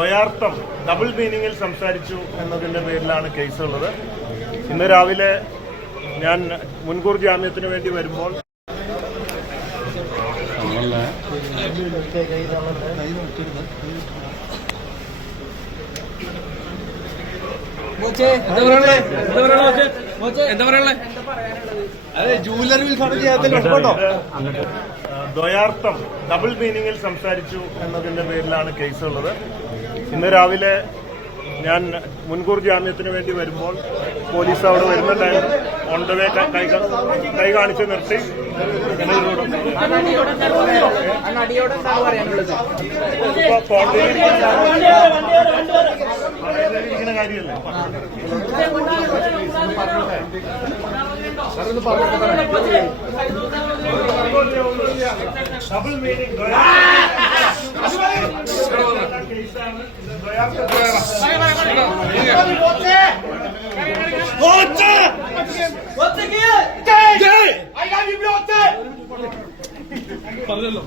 ദ്വയാർത്ഥം double മീനിങ്ങിൽ സംസാരിച്ചു എന്നതിന്റെ പേരിലാണ് കേസുള്ളത്. ഇന്ന് രാവിലെ ഞാൻ മുൻകൂർ ജാമ്യത്തിന് വേണ്ടി വരുമ്പോൾ ദ്വയാർത്ഥം ഡബിൾ മീനിങ്ങിൽ സംസാരിച്ചു എന്നതിന്റെ പേരിലാണ് കേസുള്ളത്. ഇന്ന് രാവിലെ ഞാൻ മുൻകൂർ ജാമ്യത്തിന് വേണ്ടി വരുമ്പോൾ പോലീസ് അവിടെ വരുന്നുണ്ടായിരുന്നു. ഓൺ ദ വേ കൈ കാണിച്ച് നിർത്തി ഇങ്ങനെ കാര്യമല്ലേ ഡബിൾ മീനിങ് പറഞ്ഞല്ലോ